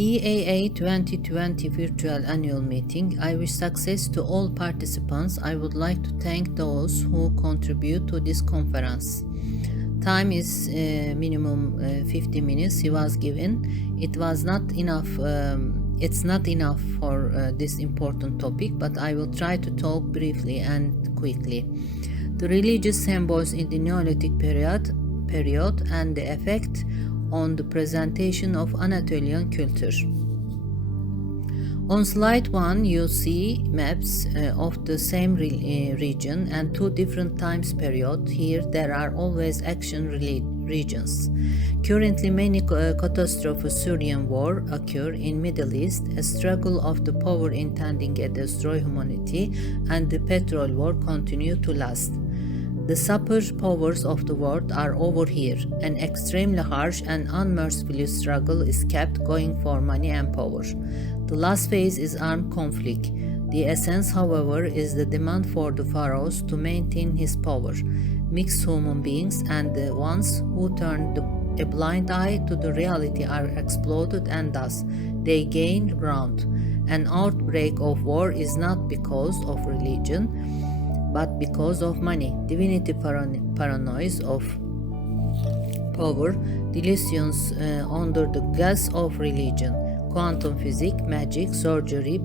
EAA 2020 Virtual Annual Meeting. I wish success to all participants. I would like to thank those who contribute to this conference. Time is minimum 50 minutes he was given. It was not enough. It's not enough for this important topic, but I will try to talk briefly and quickly. The religious symbols in the Neolithic period and the effect on the presentation of Anatolian culture. On slide 1, you see maps of the same region and two different times period. Here there are always action regions. Currently many catastrophes Syrian war occur in Middle East, a struggle of the power intending to destroy humanity, and the petrol war continue to last. The superpowers of the world are over here. An extremely harsh and unmerciful struggle is kept going for money and power. The last phase is armed conflict. The essence, however, is the demand for the pharaohs to maintain his power. Mixed human beings and the ones who turn a blind eye to the reality are exploded, and thus they gain ground. An outbreak of war is not because of religion, but because of money. Divinity paranoias of power, delusions under the guise of religion, quantum physics, magic, surgery,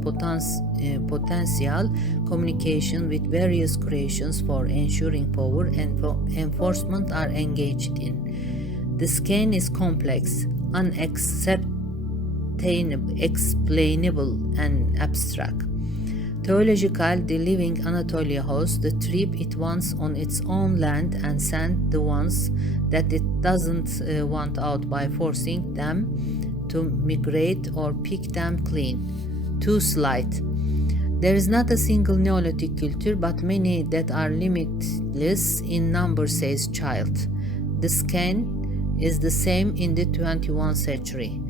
potential communication with various creations for ensuring power and enforcement are engaged in. The skein is complex, unexplainable, and abstract. Theological, the living Anatolia hosts the tribe it wants on its own land and send the ones that it doesn't want out by forcing them to migrate or pick them clean. Too slight. There is not a single Neolithic culture, but many that are limitless in number, says Child. The skein is the same in the 21st century.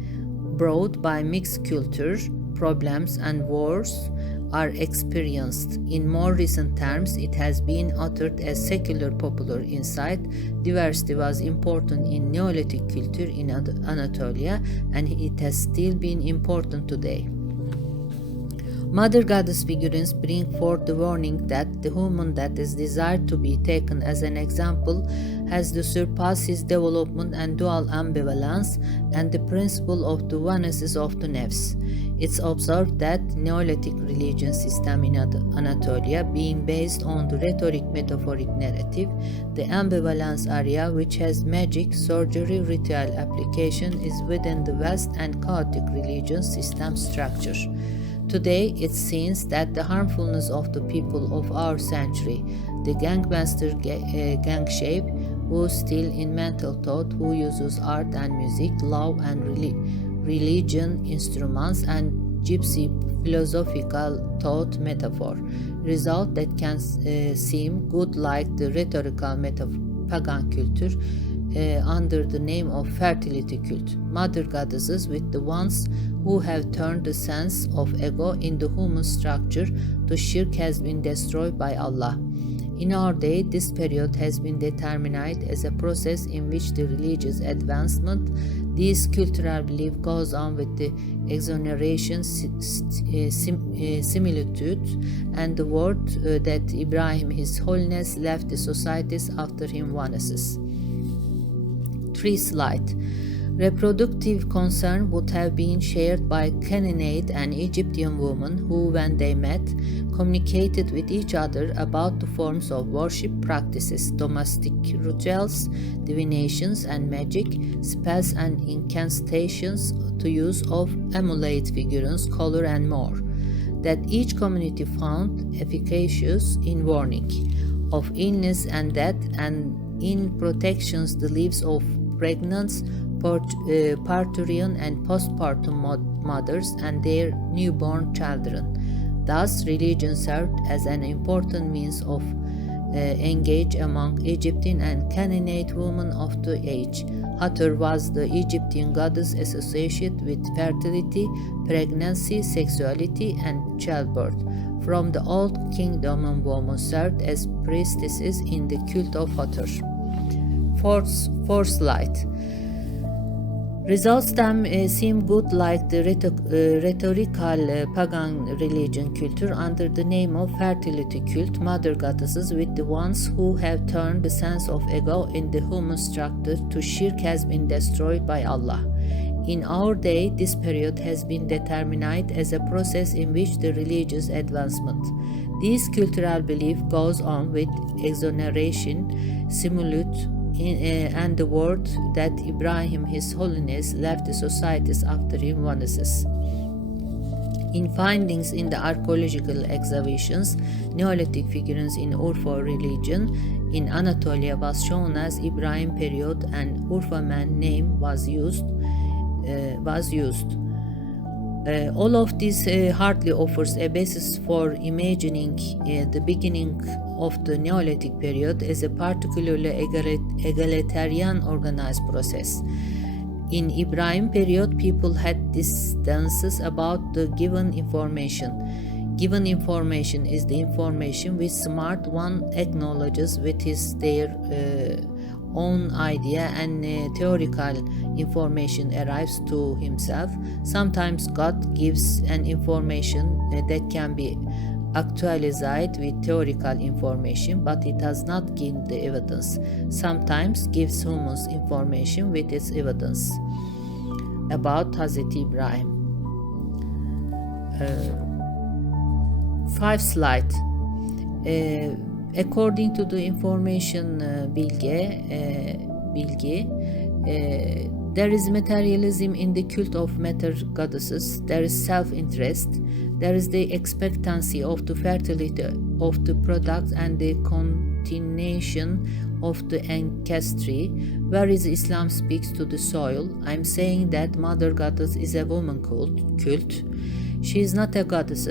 Brought by mixed culture, problems and wars are experienced. In more recent terms, it has been uttered as secular popular insight. Diversity was important in Neolithic culture in Anatolia, and it has still been important today. Mother Goddess figurines bring forth the warning that the human that is desired to be taken as an example has to surpass his development and dual ambivalence and the principle of the oneness of the nefs. It's observed that Neolithic religion system in Anatolia, being based on the rhetoric metaphoric narrative, the ambivalence area, which has magic, surgery, ritual application, is within the vast and chaotic religion system structure. Today, it seems that the harmfulness of the people of our century, the gangmaster gang shape, who still in mental thought, who uses art and music, love and religion instruments, and gypsy philosophical thought metaphor, result that can seem good like the rhetorical pagan culture under the name of fertility cult. Mother goddesses with the ones who have turned the sense of ego in the human structure to shirk has been destroyed by Allah. In our day, this period has been determined as a process in which the religious advancement, this cultural belief goes on with the exoneration, similitude, and the word that Ibrahim, His Holiness, left the societies after him vanishes. 3 slide. Reproductive concern would have been shared by Canaanite and Egyptian women who, when they met, communicated with each other about the forms of worship practices, domestic rituals, divinations and magic, spells and incantations, to use of amulet figurines, color and more, that each community found efficacious in warning of illness and death and in protections the lives of pregnant, parturian and postpartum mothers and their newborn children. Thus, religion served as an important means of engage among Egyptian and Canaanite women of the age. Hathor was the Egyptian goddess associated with fertility, pregnancy, sexuality, and childbirth. From the Old Kingdom, women served as priestesses in the cult of Hathor. Fourth slide. Results them seem good, like the rhetorical pagan religion culture under the name of fertility cult, mother goddesses, with the ones who have turned the sense of ego in the human structure to shirk has been destroyed by Allah. In our day, this period has been determined as a process in which the religious advancement. This cultural belief goes on with exoneration, simulate, and the word that Ibrahim, His Holiness, left the societies after him vanishes. In findings in the archaeological excavations, Neolithic figurines in Urfa religion in Anatolia was shown as Ibrahim period, and Urfa man name was used. All of this hardly offers a basis for imagining the beginning of the Neolithic period as a particularly egalitarian organized process. In Ibrahim period, people had distances about the given information. Given information is the information which smart one acknowledges with their own idea, and theoretical information arrives to himself. Sometimes God gives an information that can be actualized with theoretical information, but it does not give the evidence. Sometimes gives humans information with its evidence. About Hazreti Ibrahim. 5 slide. According to the information bilgi, there is materialism in the cult of matter goddesses. There is self-interest. There is the expectancy of the fertility of the product and the continuation of the ancestry. Whereas Islam speaks to the soil, I'm saying that Mother Goddess is a woman cult. She is not a goddess.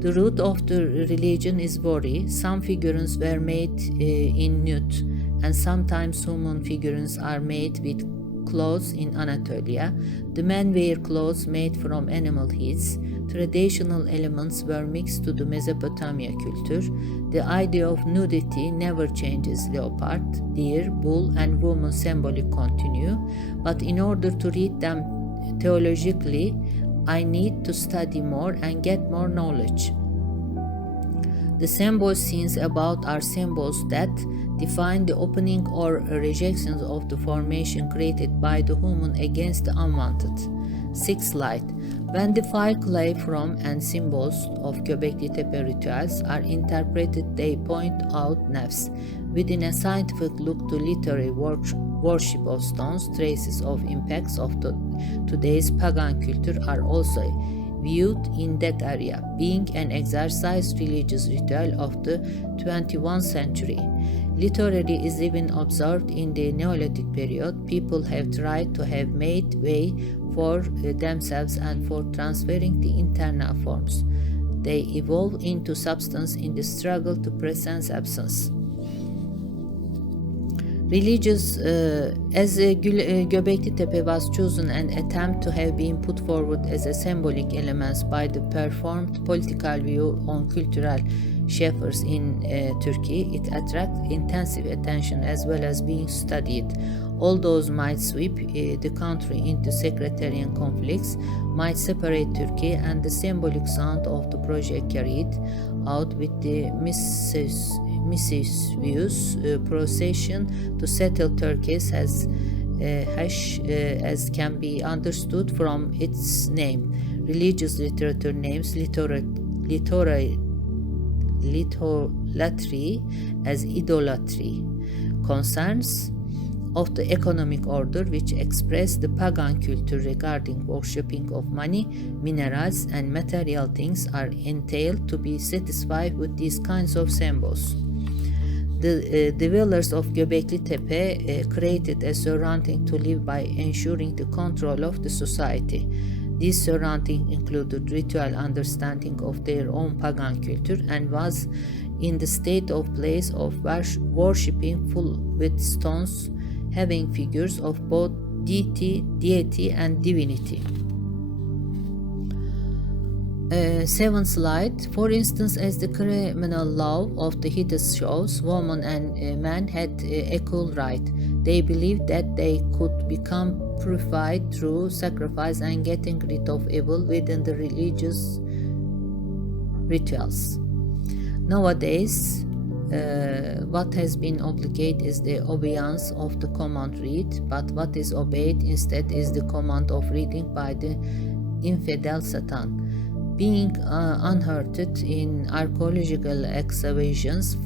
The root of the religion is worry. Some figurines were made in nude, and sometimes human figurines are made with clothes in Anatolia. The men wear clothes made from animal heads. Traditional elements were mixed to the Mesopotamia culture. The idea of nudity never changes. Leopard, deer, bull, and woman symbolic continue, but in order to read them theologically, I need to study more and get more knowledge. The symbol scenes about are symbols that define the opening or rejection of the formation created by the human against the unwanted. 6 slide. When the 5 clay from and symbols of Göbekli Tepe rituals are interpreted, they point out nafs. Within a scientific look to literary worship of stones, traces of impacts of today's pagan culture are also viewed in that area, being an exercised religious ritual of the 21st century. Literary is even observed in the Neolithic period. People have tried to have made way for themselves and for transferring the internal forms. They evolve into substance in the struggle to present absence. Religious, as Göbekli Tepe was chosen an attempt to have been put forward as a symbolic element by the performed political view on cultural shepherds in Turkey, it attracts intensive attention as well as being studied. All those might sweep the country into sectarian conflicts, might separate Turkey, and the symbolic sound of the project carried out with the Miscevious procession to settle Turkey as can be understood from its name. Religious literature names litolatry as idolatry. Concerns of the economic order which express the pagan culture regarding worshipping of money, minerals, and material things are entailed to be satisfied with these kinds of symbols. The dwellers of Göbekli Tepe created a surrounding to live by ensuring the control of the society. This surrounding included ritual understanding of their own pagan culture and was in the state of place of worshipping full with stones having figures of both deity and divinity. 7th slide. For instance, as the criminal law of the Hittites shows, women and men had equal right. They believed that they could become purified through sacrifice and getting rid of evil within the religious rituals. Nowadays, what has been obligate is the obedience of the command read, but what is obeyed instead is the command of reading by the infidel Satan. Being unearthed in archaeological excavations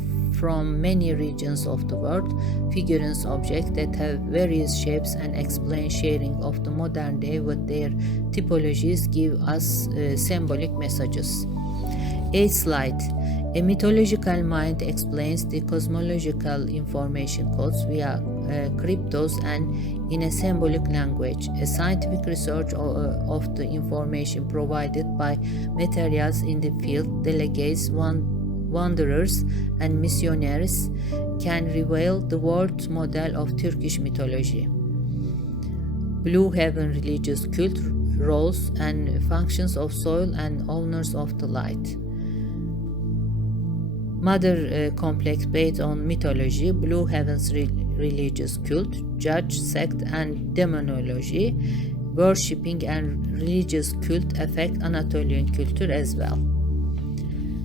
from many regions of the world, figurines objects that have various shapes and explain sharing of the modern day with their typologies give us symbolic messages. 8th slide. A mythological mind explains the cosmological information codes via cryptos and in a symbolic language. A scientific research of the information provided by materials in the field delegates wanderers and missionaries can reveal the world model of Turkish mythology. Blue heaven religious cult, roles and functions of soil and owners of the light. Mother complex based on mythology, blue heavens religious cult, judge sect and demonology, worshipping and religious cult affect Anatolian culture as well.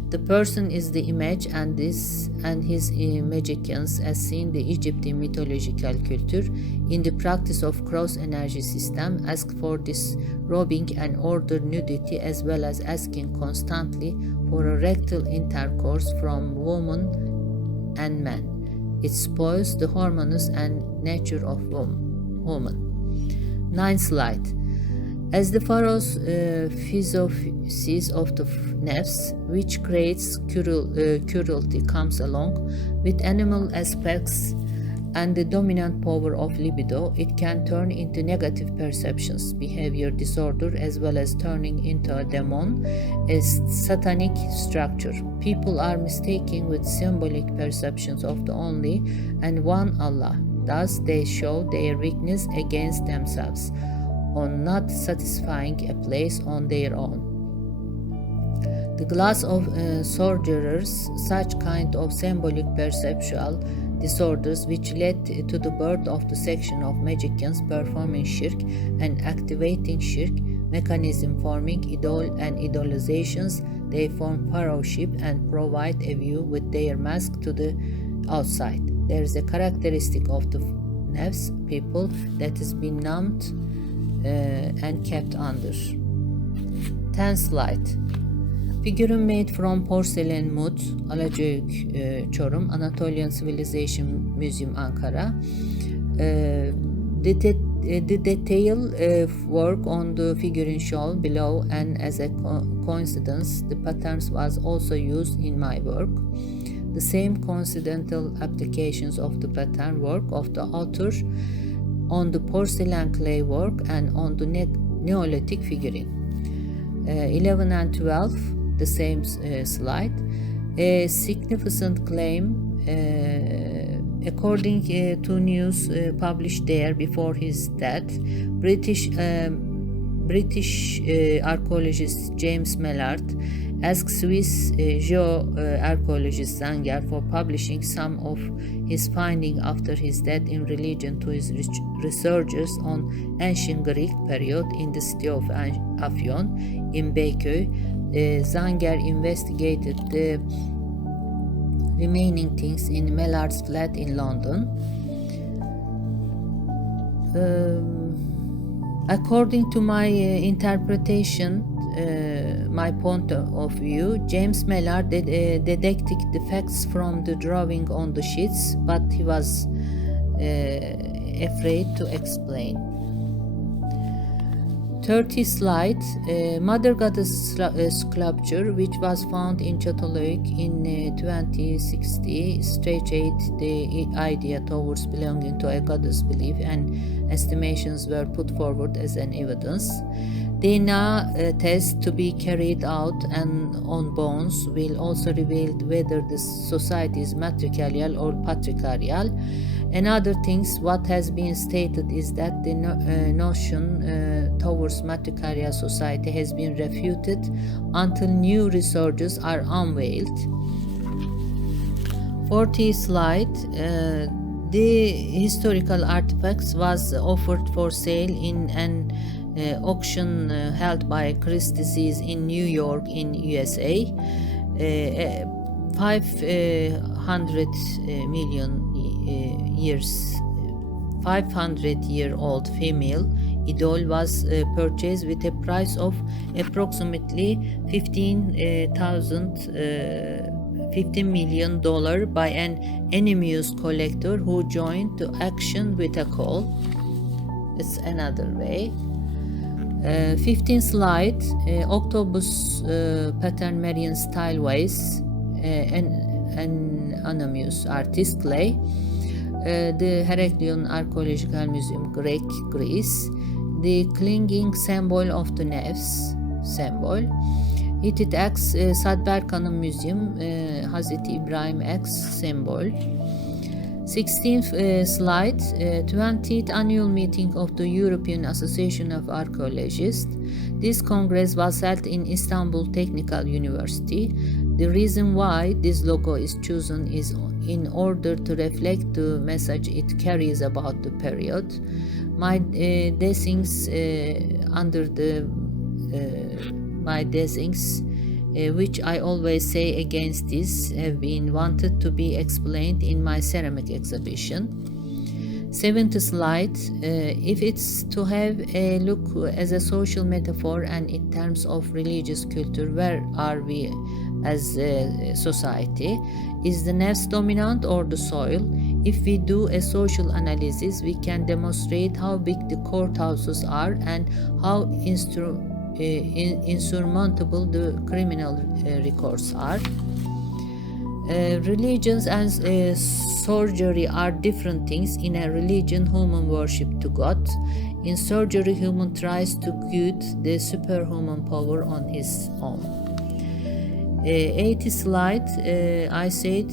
The person is the image and his magicians as seen the Egyptian mythological culture in the practice of cross energy system ask for disrobing and order nudity as well as asking constantly for a rectal intercourse from woman and man. It spoils the hormones and nature of woman. 9th slide. As the pharaoh's physiosis of the nafs, which creates cruelty, comes along with animal aspects and the dominant power of libido, it can turn into negative perceptions, behavior disorder, as well as turning into a demon, a satanic structure. People are mistaken with symbolic perceptions of the only and one Allah. Thus, they show their weakness against themselves on not satisfying a place on their own. The glass of sorcerers, such kind of symbolic perceptual disorders which led to the birth of the section of magicians performing shirk and activating shirk mechanism forming idol and idolizations. They form pharaohship and provide a view with their mask to the outside. There is a characteristic of the nafs people that has been numbed and kept under. 10th slide. Figurine made from porcelain mud, Alacayük, Çorum, Anatolian Civilization Museum, Ankara. The detailed work on the figurine shown below, and as a coincidence, the patterns was also used in my work. The same coincidental applications of the pattern work of the author on the porcelain clay work and on the Neolithic figurine. 11 and 12, the same slide. A significant claim, according to news published there before his death, British archaeologist James Mallard asked Swiss geoarchaeologist Zanger for publishing some of his findings after his death in relation to his researches on ancient Greek period in the city of Afyon in Beyköy. Zanger investigated the remaining things in Mallard's flat in London. According to my interpretation, my point of view, James Mallard deducted the facts from the drawing on the sheets, but he was afraid to explain. 30th slide. Mother Goddess sculpture, which was found in Çatalhöyük in 2060, stretched the idea towards belonging to a goddess belief, and estimations were put forward as an evidence. DNA tests to be carried out and on bones will also reveal whether the society is matrilineal or patriarchal. Another thing, what has been stated is that the notion towards matrilineal society has been refuted until new researches are unveiled. 40th slide. The historical artifacts was offered for sale in an auction held by Christie's in New York in USA. 500 million years 500-year-old female idol was purchased with a price of approximately $15 million by an anonymous collector who joined the auction with a call. It's another way. 15th slide, octopus pattern Marian style vase, an anonymous artist clay. The Heraklion Archaeological Museum, Greece. The clinging symbol of the nefs symbol. Hittite X, Sadberkan'ın Museum, Hazreti İbrahim X symbol. 16th slide, 20th annual meeting of the European Association of Archaeologists. This congress was held in Istanbul Technical University. The reason why this logo is chosen is in order to reflect the message it carries about the period. My designs which I always say against this, have been wanted to be explained in my ceramic exhibition. 7th slide, if it's to have a look as a social metaphor and in terms of religious culture, where are we as a society? Is the nefs dominant or the soil? If we do a social analysis, we can demonstrate how big the courthouses are and how insurmountable the criminal records are. Religions and surgery are different things. In a religion, human worship to God. In surgery, human tries to gut the superhuman power on his own. 80th slide, I say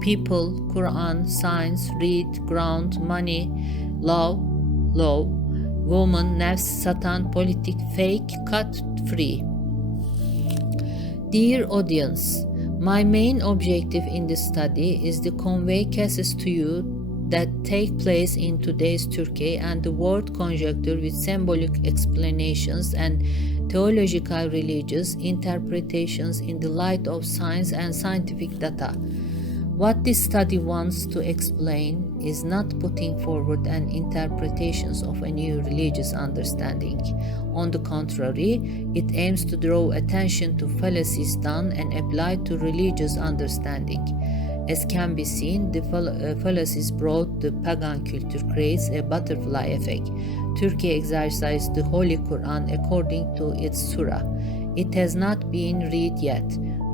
people, Quran, science, read, ground, money, law, woman, nefs, Satan, politic, fake, cut, free. Dear audience, my main objective in this study is to convey cases to you that take place in today's Turkey and the world conjecture with symbolic explanations and theological religious interpretations in the light of science and scientific data. What this study wants to explain is not putting forward an interpretations of a new religious understanding. On the contrary, it aims to draw attention to fallacies done and applied to religious understanding. As can be seen, the fallacies brought the pagan culture creates a butterfly effect. Turkey exercised the Holy Quran according to its surah. It has not been read yet.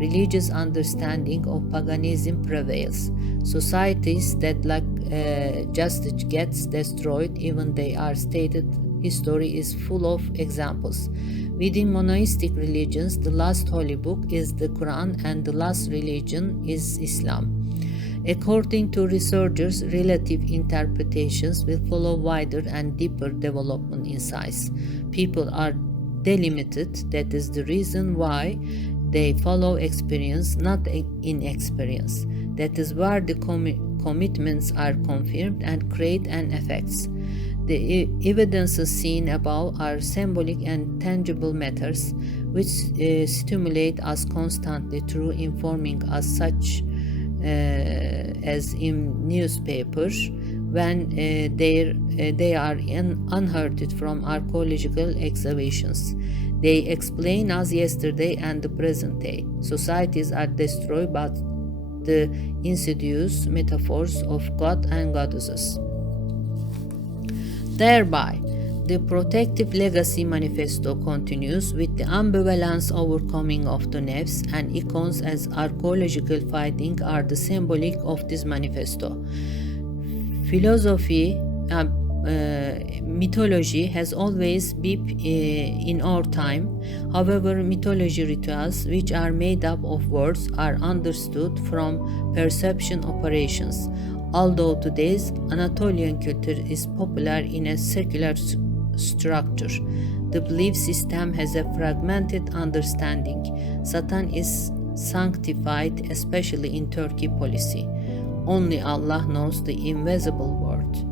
Religious understanding of paganism prevails. Societies that lack justice gets destroyed, even they are stated. History is full of examples. Within monotheistic religions, the last holy book is the Quran and the last religion is Islam. According to researchers, relative interpretations will follow wider and deeper development in science. People are delimited, that is the reason why they follow experience, not inexperience. That is where the commitments are confirmed and create an effects. The evidences seen above are symbolic and tangible matters which stimulate us constantly through informing us such as in newspapers when they are unheard from archaeological excavations. They explain us yesterday and the present day. Societies are destroyed by the insidious metaphors of God and goddesses. Thereby, the Protective Legacy Manifesto continues with the ambivalence overcoming of the nefs and icons as archaeological findings are the symbolic of this manifesto. Philosophy, mythology has always been in our time. However, mythology rituals, which are made up of words, are understood from perception operations. Although today's Anatolian culture is popular in a secular structure, the belief system has a fragmented understanding. Satan is sanctified, especially in Turkey policy. Only Allah knows the invisible world.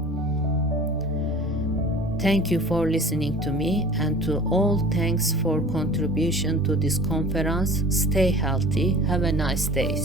Thank you for listening to me, and to all, thanks for contribution to this conference. Stay healthy. Have a nice day.